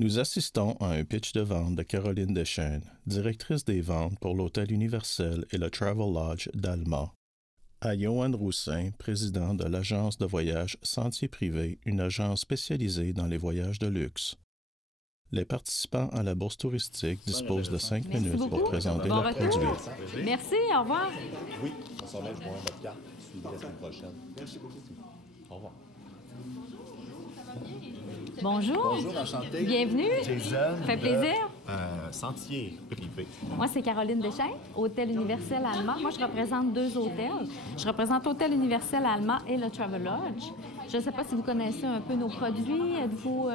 Nous assistons à un pitch de vente de Caroline Deschênes, directrice des ventes pour l'Hôtel Universel et le Travel Lodge d'Alma, à Johan Roussin, président de l'agence de voyage Sentier Privé, une agence spécialisée dans les voyages de luxe. Les participants à la bourse touristique disposent de 5 minutes pour présenter leurs produits. Merci, au revoir. Oui, on s'en met, je vois votre carte. Suivi la semaine prochaine. Merci beaucoup. Au revoir. Bonjour. Bonjour, enchanté. Bienvenue. Jason. Ça fait plaisir. Sentier Privé. Moi, c'est Caroline Deschênes, Hôtel Universel Alma. Moi, je représente 2 hôtels. Je représente Hôtel Universel Alma et le Travel Lodge. Je ne sais pas si vous connaissez un peu nos produits. Êtes-vous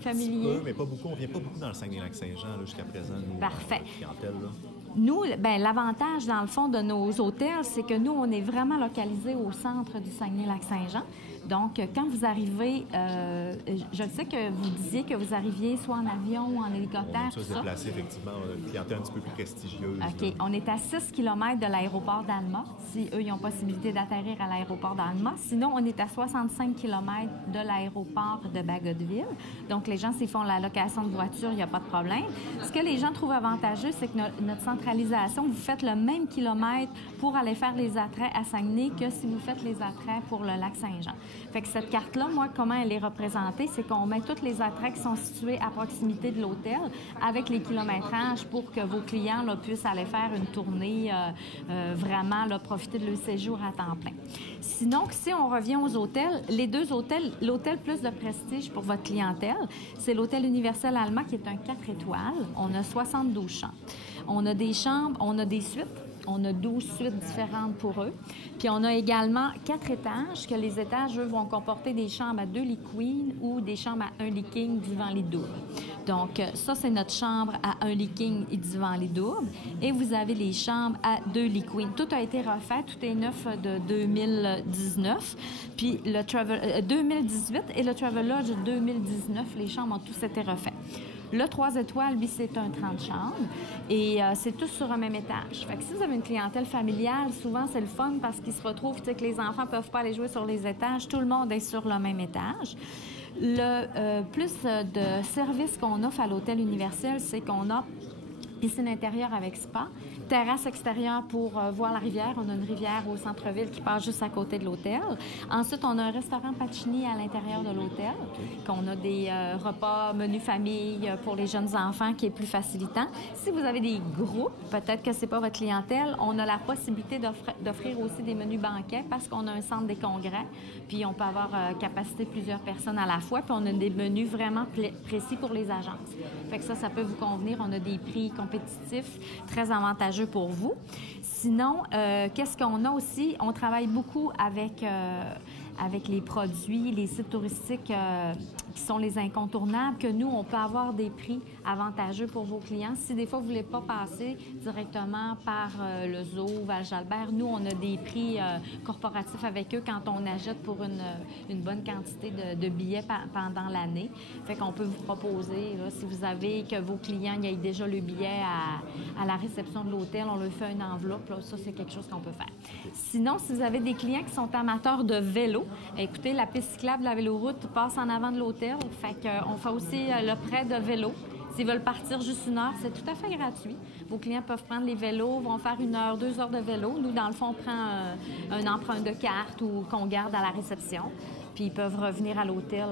familier? Un petit peu, mais pas beaucoup. On ne vient pas beaucoup dans le Saguenay-Lac-Saint-Jean jusqu'à présent. Nous, Parfait. Clientèle, là. Nous, bien, l'avantage, dans le fond, de nos hôtels, c'est que nous, on est vraiment localisés au centre du Saguenay-Lac-Saint-Jean. Donc, quand vous arrivez, je sais que vous disiez que vous arriviez soit en avion ou en hélicoptère. On aime ça se déplacer, effectivement. On a une clientèle un petit peu plus prestigieuse. OK. Là. On est à 6 km de l'aéroport d'Alma, si eux, ils ont possibilité d'atterrir à l'aéroport d'Alma. Sinon, on est à 65 km de l'aéroport de Bagotville. Donc, les gens, s'ils font la location de voiture, il n'y a pas de problème. Ce que les gens trouvent avantageux, c'est que notre centralisation, vous faites le même kilomètre pour aller faire les attraits à Saguenay que si vous faites les attraits pour le lac Saint-Jean. Fait que cette carte-là, moi, comment elle est représentée, c'est qu'on met tous les attraits qui sont situés à proximité de l'hôtel avec les kilométrages pour que vos clients là, puissent aller faire une tournée, vraiment là, profiter de leur séjour à temps plein. Sinon, si on revient aux hôtels, les 2 hôtels, l'hôtel plus de prestige pour votre clientèle, c'est l'Hôtel Universel Alma qui est un 4 étoiles. On a 72 chambres. On a des chambres, on a des suites. On a 12 suites différentes pour eux. Puis on a également 4 étages, que les étages, eux, vont comporter des chambres à 2 lits queen ou des chambres à 1 lit king, divan lit double. Donc, ça, c'est notre chambre à 1 lit king et divan lit double. Et vous avez les chambres à 2 lits queen. Tout a été refait, tout est neuf de 2019. Puis le 2018 et le Travel Lodge 2019, les chambres ont tous été refaits. Le 3 étoiles, lui, c'est un 30 chambres et c'est tous sur un même étage. Fait que si vous avez une clientèle familiale, souvent, c'est le fun parce qu'ils se retrouvent, tu sais, que les enfants ne peuvent pas aller jouer sur les étages. Tout le monde est sur le même étage. Le plus de services qu'on offre à l'Hôtel Universel, c'est qu'on a piscine intérieure avec spa, terrasse extérieure pour voir la rivière. On a une rivière au centre-ville qui passe juste à côté de l'hôtel. Ensuite, on a un restaurant Pacini à l'intérieur de l'hôtel, qu'on a des repas menu famille pour les jeunes enfants qui est plus facilitant. Si vous avez des groupes, peut-être que c'est pas votre clientèle, on a la possibilité d'offrir aussi des menus banquets parce qu'on a un centre des congrès, puis on peut avoir capacité plusieurs personnes à la fois, puis on a des menus vraiment précis pour les agences. Fait que ça peut vous convenir. On a des prix compétitifs, très avantageux pour vous. Sinon, qu'est-ce qu'on a aussi? On travaille beaucoup avec les produits, les sites touristiques qui sont les incontournables, que nous, on peut avoir des prix avantageux pour vos clients. Si des fois, vous ne voulez pas passer directement par le Zoo, Val-Jalbert, nous, on a des prix corporatifs avec eux quand on achète pour une bonne quantité de billets pendant l'année. Fait qu'on peut vous proposer, là, si vous avez que vos clients aient déjà le billet à la réception de l'hôtel, on leur fait une enveloppe. Là, ça, c'est quelque chose qu'on peut faire. Sinon, si vous avez des clients qui sont amateurs de vélo, écoutez, la piste cyclable de la véloroute passe en avant de l'hôtel. Fait qu'on fait aussi le prêt de vélo. S'ils veulent partir juste 1 heure, c'est tout à fait gratuit. Vos clients peuvent prendre les vélos, vont faire 1 heure, 2 heures de vélo. Nous, dans le fond, on prend un emprunt de carte ou qu'on garde à la réception. Puis ils peuvent revenir à l'hôtel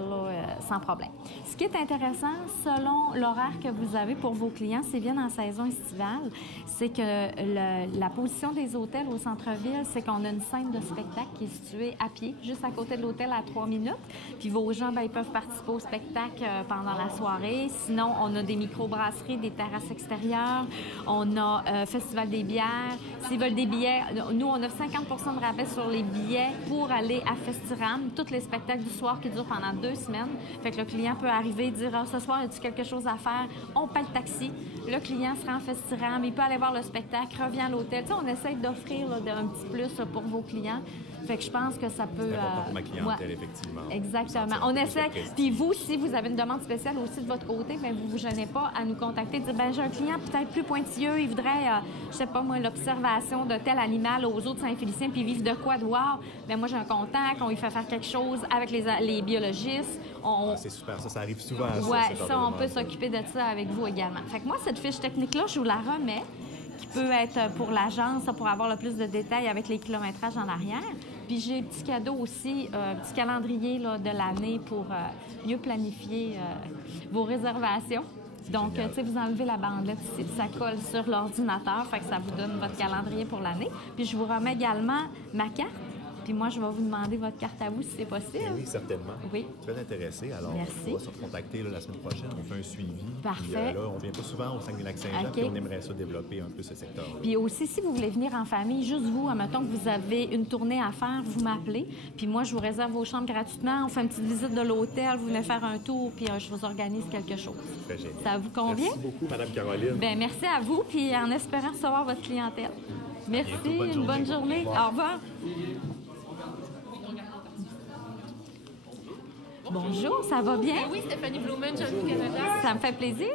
sans problème. Ce qui est intéressant, selon l'horaire que vous avez pour vos clients, s'ils viennent en saison estivale, c'est que la position des hôtels au centre-ville, c'est qu'on a une scène de spectacle qui est située à pied, juste à côté de l'hôtel à 3 minutes. Puis vos gens, bien, ils peuvent participer au spectacle pendant la soirée. Sinon, on a des microbrasseries, des terrasses extérieures. On a Festival des bières. S'ils veulent des billets, nous, on offre 50 % de rabais sur les billets pour aller à Festiram. Toutes les spectacles du soir qui durent pendant 2 semaines. Fait que le client peut arriver et dire « Ah, ce soir, as-tu quelque chose à faire? » On paie le taxi. Le client se rend en Festiram. Il peut aller voir le spectacle, revient à l'hôtel. Tu sais, on essaie d'offrir un petit plus pour vos clients. Fait que je pense que ça peut... C'est important pour ma clientèle, effectivement. Exactement. On essaie. Puis vous, si vous avez une demande spéciale aussi de votre côté, bien, vous ne vous gênez pas à nous contacter, dire, ben j'ai un client peut-être plus pointilleux, il voudrait, je sais pas moi, l'observation de tel animal aux eaux de Saint-Félicien, puis vivre de quoi de voir. Bien, moi, j'ai un contact, on lui fait faire quelque chose avec les biologistes. C'est super, ça arrive souvent. Oui, ça, on peut s'occuper de ça avec vous également. Fait que moi, cette fiche technique-là, je vous la remets, qui peut être pour l'agence, pour avoir le plus de détails avec les kilométrages en arrière. Puis j'ai un petit cadeau aussi, un petit calendrier là, de l'année pour mieux planifier vos réservations. Donc, tu sais, vous enlevez la bandelette ici, ça colle sur l'ordinateur, fait que ça vous donne votre calendrier pour l'année. Puis je vous remets également ma carte. Puis moi, je vais vous demander votre carte à vous si c'est possible. Oui, certainement. Oui. Très intéressé. Alors, merci. On va se recontacter la semaine prochaine. On fait un suivi. Parfait. Puis, là, on vient pas souvent au Saguenay-Lac-Saint-Jean, puis on aimerait ça développer un peu ce secteur-là. Puis aussi, si vous voulez venir en famille, juste vous, admettons que vous avez une tournée à faire, vous m'appelez. Puis moi, je vous réserve vos chambres gratuitement. On fait une petite visite de l'hôtel, vous venez faire un tour, puis je vous organise quelque chose. Très génial. Ça vous convient? Merci beaucoup, Mme Caroline. Bien, merci à vous, puis en espérant recevoir votre clientèle. Merci, une bonne journée. Au revoir. Bonjour, ça va bien? Oui, Stéphanie Blumen, Jeune Canada. Ça me fait plaisir.